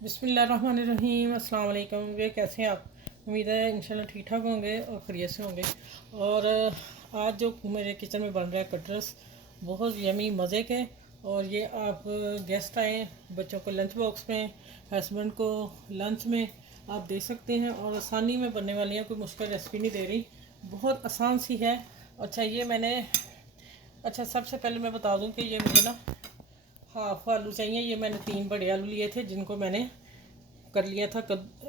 बिस्मिल्लाहिर्रहमानिर्रहीम। अस्सलाम वालेकुम। वे कैसे हैं आप? उम्मीद है इंशाल्लाह ठीक ठाक होंगे और खैरियत से होंगे। और आज जो मेरे किचन में बन रहा है कटरस, बहुत यमी मज़े के। और ये आप गेस्ट आए, बच्चों को लंच बॉक्स में, हस्बैंड को लंच में आप दे सकते हैं। और आसानी में बनने वाली है, कोई मुश्किल रेसिपी नहीं दे रही, बहुत आसान सी है। अच्छा सबसे पहले मैं बता दूं कि ये मुझे ना हाफ़ आलू चाहिए। ये मैंने 3 बड़े आलू लिए थे, जिनको मैंने कर लिया था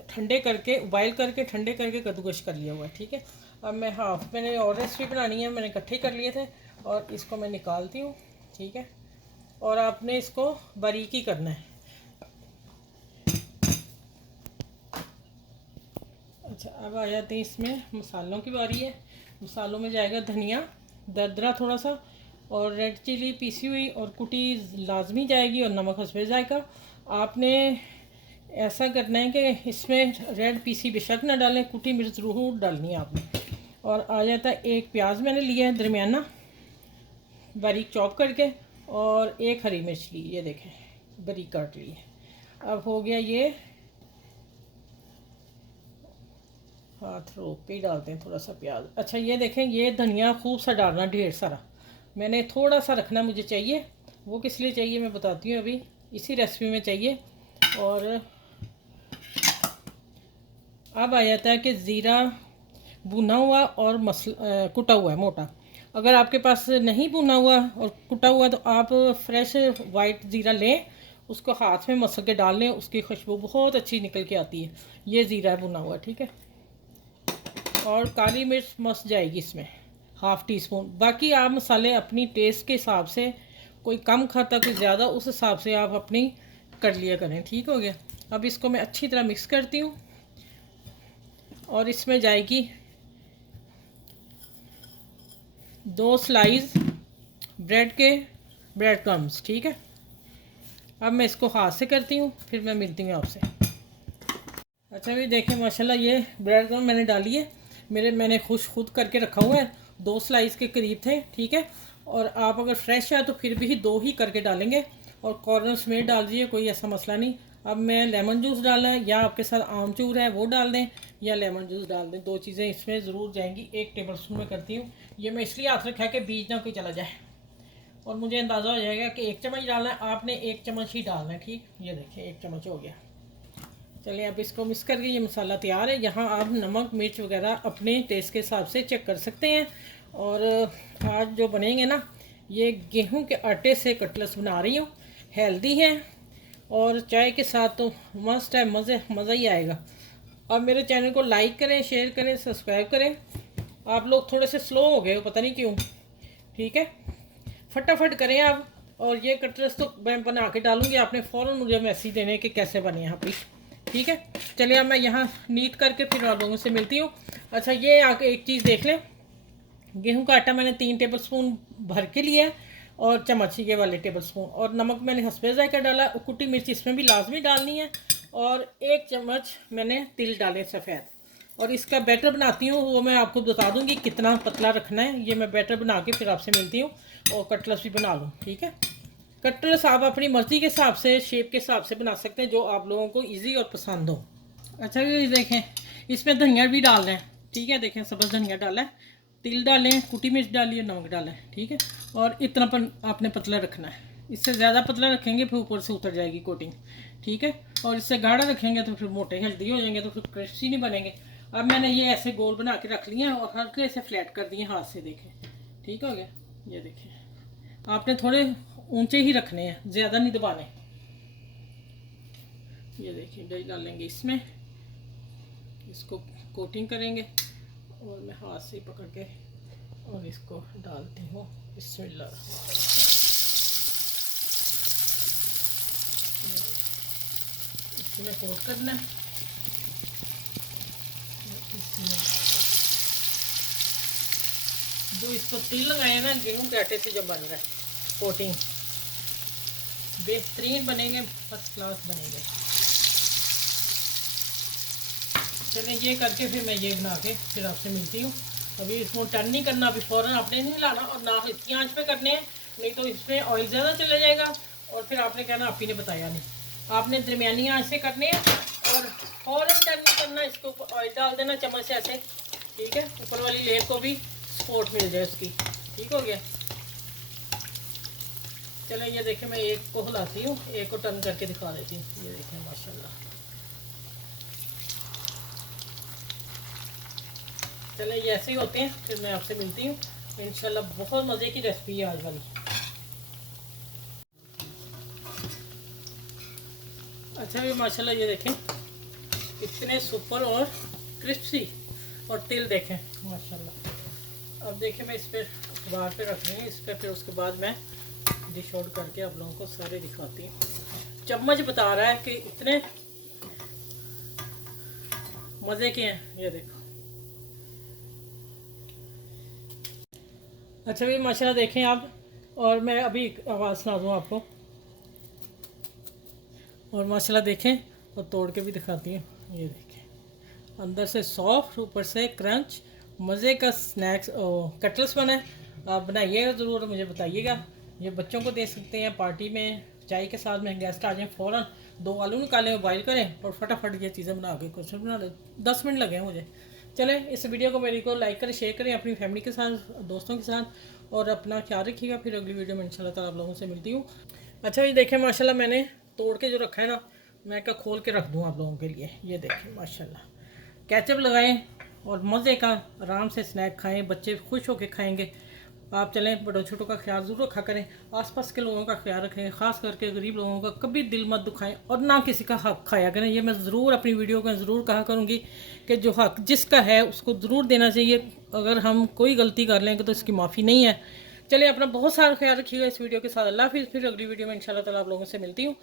ठंडे करके, बॉयल करके ठंडे करके कद्दूकश कर लिया हुआ है। ठीक है, अब मैं मैंने और रेसिपी बनानी है, मैंने इकट्ठे कर लिए थे और इसको मैं निकालती हूँ। ठीक है, और आपने इसको बारीकी करना है। अच्छा, अब आ जाते हैं इसमें मसालों की बारी है। मसालों में जाएगा धनिया दरदरा थोड़ा सा, और रेड चिली पीसी हुई और कुटी लाजमी जाएगी, और नमक हस्बे जायका। आपने ऐसा करना है कि इसमें रेड पीसी बेशक ना डालें, कुटी मिर्च ज़रूर डालनी है आपने। और आ जाता है एक प्याज मैंने लिया है दरमियाना, बारीक चॉप करके, और एक हरी मिर्च ली, ये देखें बारीक काट ली है। अब हो गया ये, हाथ रोक के ही डालते हैं थोड़ा सा प्याज। अच्छा ये देखें, ये धनिया खूब सा डालना, ढेर सारा। मैंने थोड़ा सा रखना मुझे चाहिए, वो किस लिए चाहिए मैं बताती हूँ, अभी इसी रेसिपी में चाहिए। और अब आ जाता है कि ज़ीरा भुना हुआ और कुटा हुआ है मोटा। अगर आपके पास नहीं भुना हुआ और कुटा हुआ तो आप फ्रेश वाइट ज़ीरा लें, उसको हाथ में मसल के डाल लें, उसकी खुशबू बहुत अच्छी निकल के आती है। ये ज़ीरा है भुना हुआ, ठीक है। और काली मिर्च मस्त जाएगी इसमें, हाफ़ टी स्पून। बाकी आप मसाले अपनी टेस्ट के हिसाब से, कोई कम खाता कोई ज़्यादा, उस हिसाब से आप अपनी कर लिया करें। ठीक हो गया। अब इसको मैं अच्छी तरह मिक्स करती हूँ, और इसमें जाएगी 2 स्लाइस ब्रेड के, ब्रेड क्रम्स। ठीक है, अब मैं इसको हाथ से करती हूँ, फिर मैं मिलती हूँ आपसे। अच्छा भी देखें माशाल्लाह, ये ब्रेड क्रम्स मैंने डाली है, मैंने खुद करके रखा हुआ है। 2 स्लाइस के करीब थे। ठीक है, और आप अगर फ्रेश है तो फिर भी 2 ही करके डालेंगे, और कॉर्नर्स में डाल दीजिए, कोई ऐसा मसला नहीं। अब मैं लेमन जूस डालना है, या आपके साथ आमचूर है वो डाल दें, या लेमन जूस डाल दें, 2 चीज़ें इसमें ज़रूर जाएंगी। 1 टेबल स्पून में करती हूँ। ये मैं इसलिए हाथ रखा है कि बीच ना कोई चला जाए, और मुझे अंदाज़ा हो जाएगा कि 1 चम्मच डालना है, आपने 1 चम्मच ही डालना है। ठीक, ये देखिए 1 चम्मच हो गया। चलिए अब इसको मिक्स करके ये मसाला तैयार है। यहाँ आप नमक मिर्च वगैरह अपने टेस्ट के हिसाब से चेक कर सकते हैं। और आज जो बनेंगे ना, ये गेहूं के आटे से कटलेट्स बना रही हूँ, हेल्दी है, और चाय के साथ तो मस्त है, मज़ा ही आएगा। अब मेरे चैनल को लाइक करें, शेयर करें, सब्सक्राइब करें। आप लोग थोड़े से स्लो हो गए हो, पता नहीं क्यों। ठीक है, फटाफट करें आप। और ये कटलेट्स तो मैं बना के डालूंगी, आपने फ़ौरन मुझे मैसेज देने कि कैसे बने यहाँ पे। ठीक है, चलिए अब मैं यहाँ नीट करके फिर आप लोगों से मिलती हूँ। अच्छा ये आके एक चीज़ देख लें, गेहूं का आटा मैंने 3 टेबल स्पून भर के लिया है, और चम्मच ये वाले टेबल स्पून, और नमक मैंने हस्बे जायका डाला, और कुटी मिर्च इसमें भी लाजमी डालनी है, और 1 चम्मच मैंने तिल डाले सफ़ेद। और इसका बैटर बनाती हूँ, वो मैं आपको बता दूँगी कितना पतला रखना है। ये मैं बैटर बना के फिर आपसे मिलती हूँ, और कटलेट्स भी बना लूँ। ठीक है, कटलेट्स आप अपनी मर्ज़ी के हिसाब से, शेप के हिसाब से बना सकते हैं, जो आप लोगों को ईजी और पसंद हो। अच्छा ये देखें, इसमें धनिया भी डाल रहे हैं। ठीक है, देखें सब्ज़ धनिया डाला है, तिल डालें, कुटी मिर्च डालिए, नमक डालें। ठीक है, और इतना आपने पतला रखना है। इससे ज़्यादा पतला रखेंगे फिर ऊपर से उतर जाएगी कोटिंग। ठीक है, और इससे गाढ़ा रखेंगे तो फिर मोटे हेल्दी हो जाएंगे, तो फिर क्रिस्पी नहीं बनेंगे। अब मैंने ये ऐसे गोल बना के रख लिए हैं, और हल्के से फ्लैट कर दिए हाथ से, देखें। ठीक हो गया, ये देखें। आपने थोड़े ऊंचे ही रखने हैं, ज़्यादा नहीं दबाने। ये देखिए दही डालेंगे इसमें, इसको कोटिंग करेंगे, और मैं हाथ से पकड़ के और इसको डालती हूँ। बिस्मिल्लाह, इसमें कोट करना है। जो इस पर तिल लगाए ना, गेहूं के आटे से जो बन रहा है, कोटिंग बेहतरीन बनेंगे, फर्स्ट क्लास बनेंगे। चलिए ये करके फिर मैं ये बना के फिर आपसे मिलती हूँ। अभी इसको टर्न नहीं करना, अभी फ़ौरन आपने नहीं हिलाना, और ना इसकी आंच पे करने हैं, नहीं तो इसमें ऑयल ज़्यादा चला जाएगा, और फिर आपने कहना आप ही ने बताया नहीं। आपने दरमियानी आंच से करने हैं और फौरन टर्न नहीं करना, इसको ऑयल डाल देना चम्मच से ऐसे, ठीक है, ऊपर वाली लेयर को भी सपोर्ट मिल जाए उसकी। ठीक हो गया। चलो ये देखें, मैं एक को हिलाती हूँ, एक को टर्न करके दिखा देती हूँ। ये देखें माशाल्लाह। चलो ये ऐसे ही होते हैं, फिर मैं आपसे मिलती हूँ इंशाल्लाह। बहुत मज़े की रेसिपी है आज वाली। अच्छा भी माशाल्लाह ये देखें इतने सुपर और क्रिस्पी, और तिल देखें माशाल्लाह। अब देखें मैं इस पर अखबार पे रख रही हूँ इस पर, फिर उसके बाद मैं डिश आउट करके आप लोगों को सारे दिखाती हूँ। चम्मच बता रहा है कि इतने मज़े के हैं, ये देखो। अच्छा भी माशाल्लाह देखें आप, और मैं अभी आवाज़ सुना दूँ आपको, और माशाल्लाह देखें और तोड़ के भी दिखाती हूँ। ये देखें अंदर से सॉफ्ट, ऊपर से क्रंच, मज़े का स्नैक्स कटलेट्स बना है। आप बनाइएगा ज़रूर, मुझे बताइएगा। ये बच्चों को दे सकते हैं पार्टी में, चाय के साथ में गेस्ट आ जाएं, फ़ौरन 2 आलू निकालें, बॉईल करें और फटाफट ये चीज़ें बना के कुछ बना लें। 10 मिनट लगे मुझे। चलें, इस वीडियो को मेरी को लाइक करें, शेयर करें अपनी फैमिली के साथ, दोस्तों के साथ, और अपना ख्याल रखिएगा। फिर अगली वीडियो में इंशाल्लाह ताला आप लोगों से मिलती हूँ। अच्छा ये देखें माशाल्लाह, मैंने तोड़ के जो रखा है ना, मैं क्या खोल के रख दूँ आप लोगों के लिए। ये देखें माशाल्लाह, केचप लगाएं और मज़े का आराम से स्नैक खाएं, बच्चे खुश होकर खाएंगे। आप चलें, बड़ों छोटों का ख्याल ज़रूर रखा करें, आसपास के लोगों का ख्याल रखें, ख़ास करके गरीब लोगों का कभी दिल मत दुखाएं, और ना किसी का हक खाया करें। ये मैं ज़रूर अपनी वीडियो में ज़रूर कहा करूँगी कि जो हक जिसका है उसको ज़रूर देना चाहिए। अगर हम कोई गलती कर लेंगे तो इसकी माफ़ी नहीं है। चलिए, अपना बहुत सारा ख्याल रखिएगा इस वीडियो के साथ। अल्लाह हाफिज़। फिर अगली वीडियो में इंशाल्लाह ताला आप लोगों से मिलती हूँ।